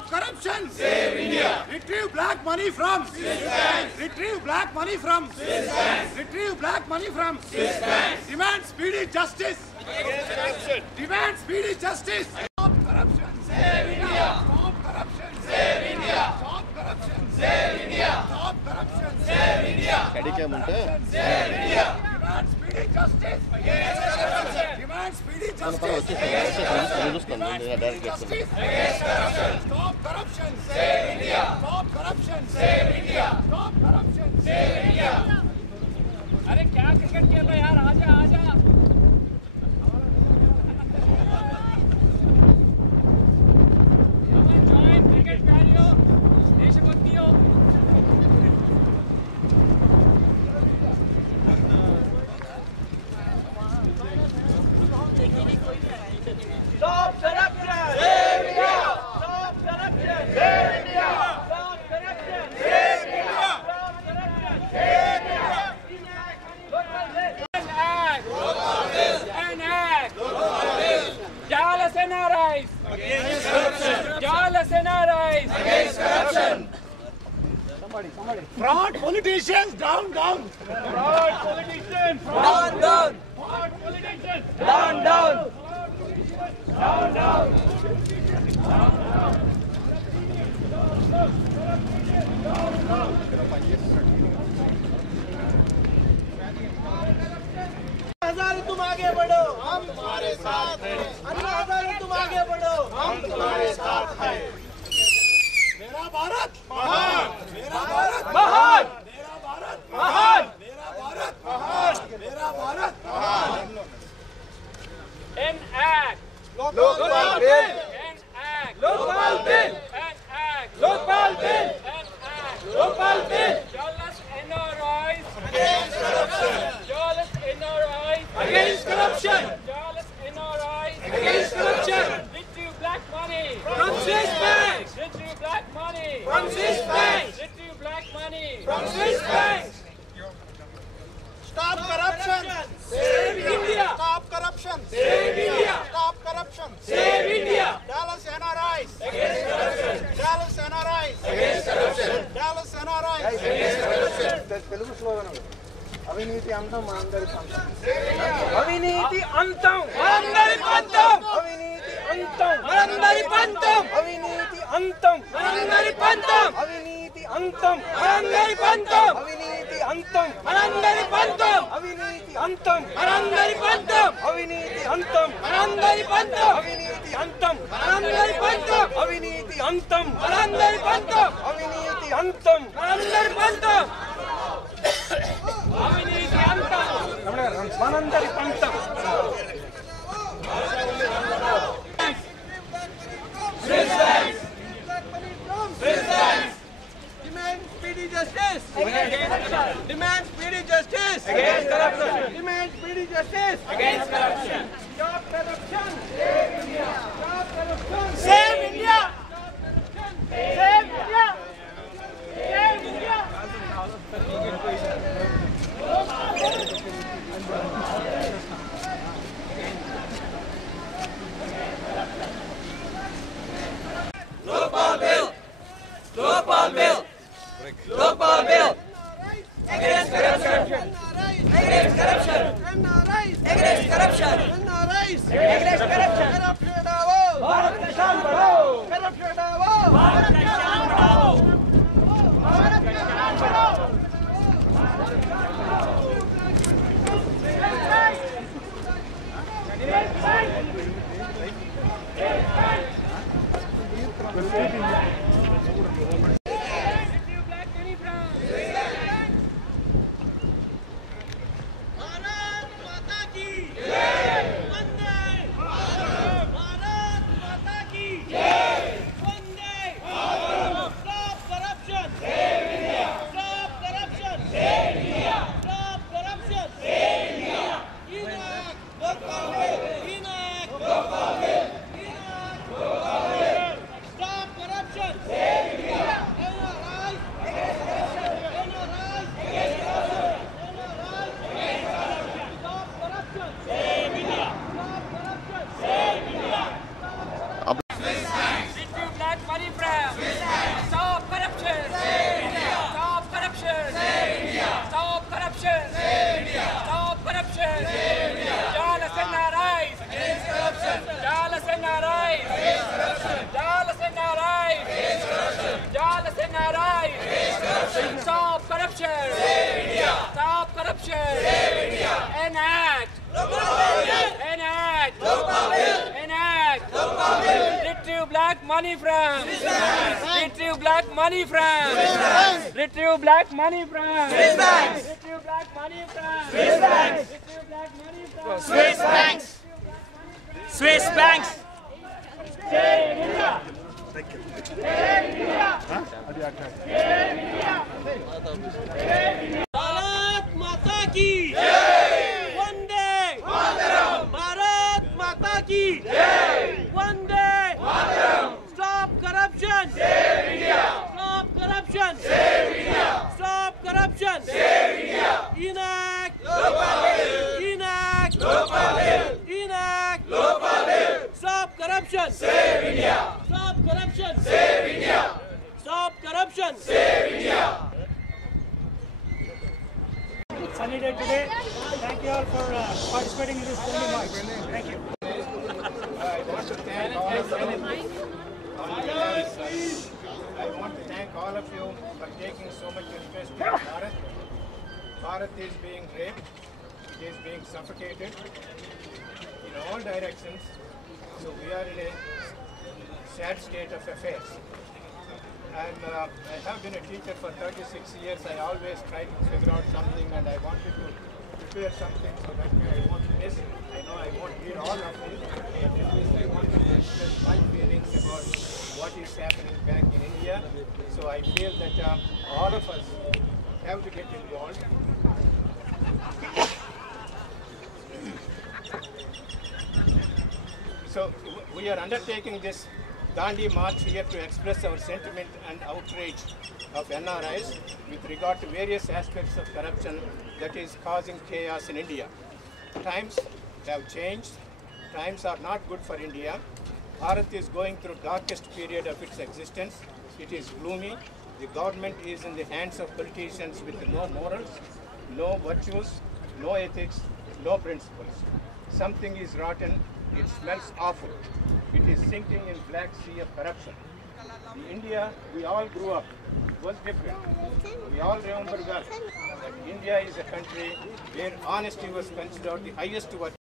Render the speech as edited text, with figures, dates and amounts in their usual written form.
Stop corruption. Save India. Retrieve black money from Swiss banks. Retrieve black money from Swiss banks. Retrieve black money from Swiss banks. Demand speedy justice. Against corruption. Demand speedy justice. Stop corruption. Save India. Stop corruption. Save India. Stop corruption. Save India. Stop corruption. Save India. Save India. Demand speedy justice. Against corruption. Demand speedy justice. Against corruption. Demand speedy justice. Against corruption. Stop corruption. Save India. Stop corruption. Save India. Stop corruption. Save India. अरे क्या cricket खेल रहे यार आजा आजा join cricket cardio देशभक्तियों Stop corruption! Save India! Stop corruption! Save India! Stop corruption! Save India! Stop corruption! Save India! An act! Jealous NRIs! Against corruption! Jealous NRIs! Against corruption! Somebody. Fraud politicians, down! Fraud politicians, down! Fraud politicians, down! Down! Hazare तुम आगे बढ़ो, हम तुम्हारे साथ हैं। अन्ना हज़ारे तुम आगे बढ़ो, हम तुम्हारे साथ हैं। मेरा भारत महान, मेरा भारत महान, मेरा भारत महान, मेरा भारत महान, मेरा भारत महान। An act. Lokpal bill. An act. Lokpal bill. An act. Lokpal bill. An act. Lokpal bill. Jealous NRIs. Against corruption. Jealous NRIs. Against corruption. Jealous NRIs. Against corruption. Retrieve black money. From Swiss banks. Retrieve black money. From Swiss banks. Retrieve black money. From Swiss banks. Stop corruption. Save India. Stop corruption. Save India. Stop corruption. Save India. Dallas NRIs. Against corruption. Dallas NRIs. Against corruption. Dallas NRIs. Against corruption. Telugu slogan. అవినీతి అంతం మనందరి పంతం. అవినీతి అంతం మనందరి పంతం. అవినీతి అంతం మనందరి పంతం. అవినీతి అంతం మనందరి పంతం. అవినీతి అంతం మనందరి పంతం. అవినీతి అంతం మనందరి పంతం. అవినీతి అంతం మనందరి పంతం. అవినీతి అంతం మనందరి పంతం. అవినీతి అంతం మనందరి పంతం. అవినీతి అంతం మనందరి పంతం. అవినీతి అంతం మనందరి పంతం. అవినీతి అంతం మనందరి పంతం. Swiss banks. Swiss banks. Demand speedy justice. Against corruption. Demand speedy justice. Against corruption. Demand speedy justice. Against corruption. Stop corruption. Save India. Stop corruption. Save India. Stop corruption. Save India. Save India. Lokpal bill. Lokpal bill. Lokpal bill. Against corruption. Against corruption. Against corruption. Against corruption. Corruption आओ. भारत का शान बढ़ाओ. Corruption आओ. भारत का शान बढ़ाओ. भारत का शान बढ़ाओ. भारत माता की जय. वंदे money from. Retrieve black money from. Retrieve black money from. Retrieve black money from. Retrieve black money from. Swiss banks. Swiss banks. Bharat माता की जय। वंदे मातरम। भारत माता की जय। Vande Mataram. Stop corruption. Save India. Stop corruption. Save India. Stop corruption. Save India. Enact Lokpal Bill. Enact Lokpal Bill. Enact Lokpal Bill. Stop corruption. Save India. Stop corruption. Save India. Stop corruption. Save India. Sunny day today. Thank you all for participating in this friendly march. Thank you. I want to thank all of you. I want to thank all of you for taking so much interest in Bharat. Bharat is being raped. It is being suffocated in all directions. So we are in a sad state of affairs. I have been a teacher for 36 years. I always try to figure out something, and I wanted to prepare something so that I won't miss it. I know I won't read all of it, but at least I want to express my feelings about what is happening back in India. So I feel that all of us have to get involved. So we are undertaking this Dandi March here to express our sentiment and outrage of NRIs with regard to various aspects of corruption that is causing chaos in India. Times have changed. Times are not good for India. Bharat is going through darkest period of its existence. It is gloomy. The government is in the hands of politicians with no morals, no virtues, no ethics, no principles. Something is rotten. It smells awful. It is sinking in black sea of corruption. The India we all grew up was different. We all remember that India is a country where honesty was considered the highest virtue.